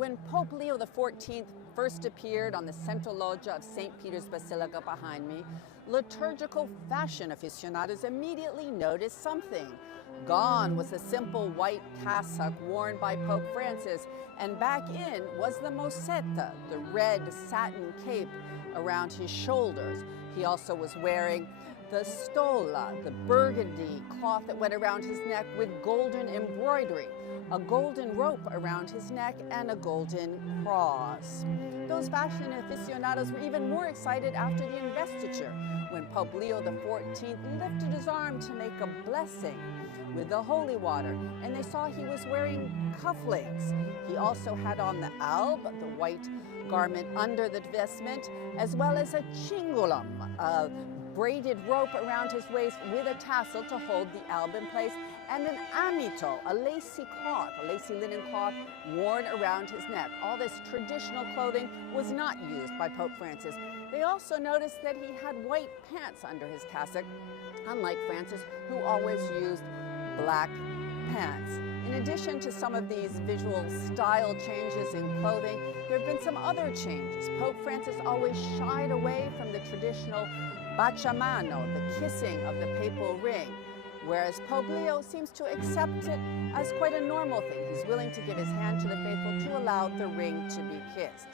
When Pope Leo XIV first appeared on the central loggia of St. Peter's Basilica behind me, liturgical fashion aficionados immediately noticed something. Gone was the simple white cassock worn by Pope Francis, and back in was the Mozzetta, the red satin cape around his shoulders. He also was wearing the Stola, the Burgundy cloth that went around his neck with golden embroidery, a golden rope around his neck, and a golden cross. Those fashion aficionados were even more excited after the investiture, when Pope Leo XIV lifted his arm to make a blessing with the holy water, and they saw he was wearing cufflinks. He also had on the alb, the white garment under the vestment, as well as a cingulum, a braided rope around his waist with a tassel to hold the alb in place, and an amito, a lacy cloth, a lacy linen cloth worn around his neck. All this traditional clothing was not used by Pope Francis. They also noticed that he had white pants under his cassock, unlike Francis, who always used black pants. In addition to some of these visual style changes in clothing, there have been some other changes. Pope Francis always shied away from the traditional baciamano, the kissing of the papal ring, whereas Pope Leo seems to accept it as quite a normal thing. He's willing to give his hand to the faithful to allow the ring to be kissed.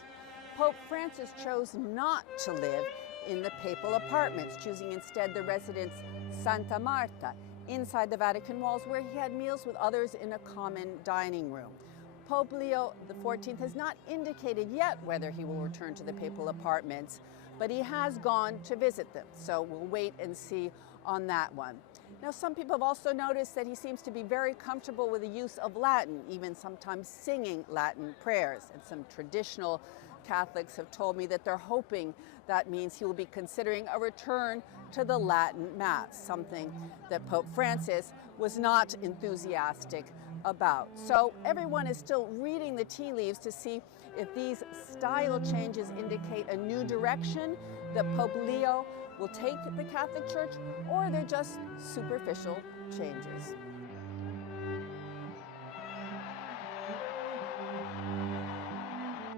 Pope Francis chose not to live in the papal apartments, choosing instead the residence Santa Marta, inside the Vatican walls, where he had meals with others in a common dining room. Pope Leo XIV has not indicated yet whether he will return to the papal apartments, but he has gone to visit them, so we'll wait and see on that one. Now, some people have also noticed that he seems to be very comfortable with the use of Latin, even sometimes singing Latin prayers, and some traditional Catholics have told me that they're hoping that means he will be considering a return to the Latin Mass, something that Pope Francis was not enthusiastic about. So everyone is still reading the tea leaves to see if these style changes indicate a new direction that Pope Leo will take the Catholic Church, or they're just superficial changes.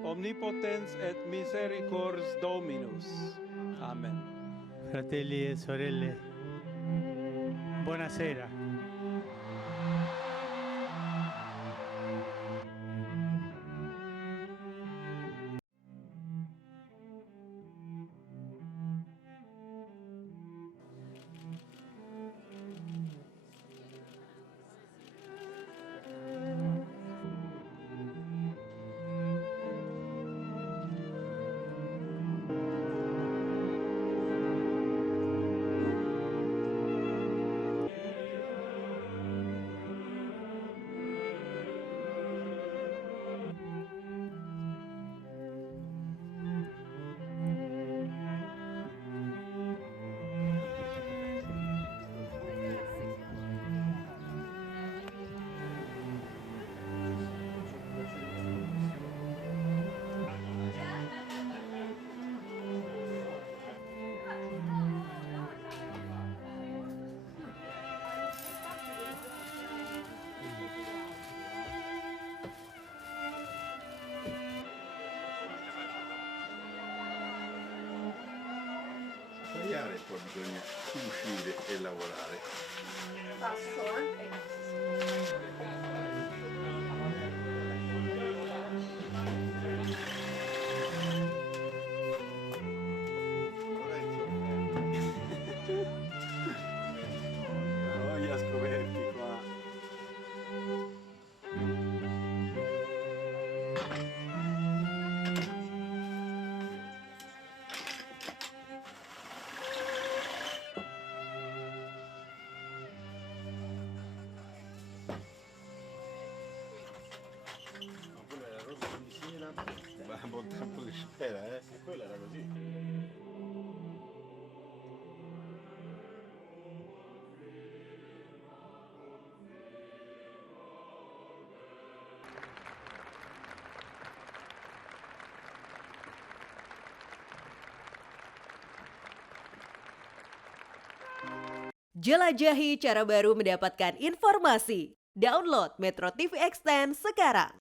Omnipotens et misericors Dominus. Amen. Fratelli e sorelle, buonasera. Poi bisogna uscire e lavorare. Voglia scoperti qua. Ma buon tempo che spera, eh? E quello era così. Jelajahi cara baru mendapatkan informasi. Download MetroTV Extend sekarang.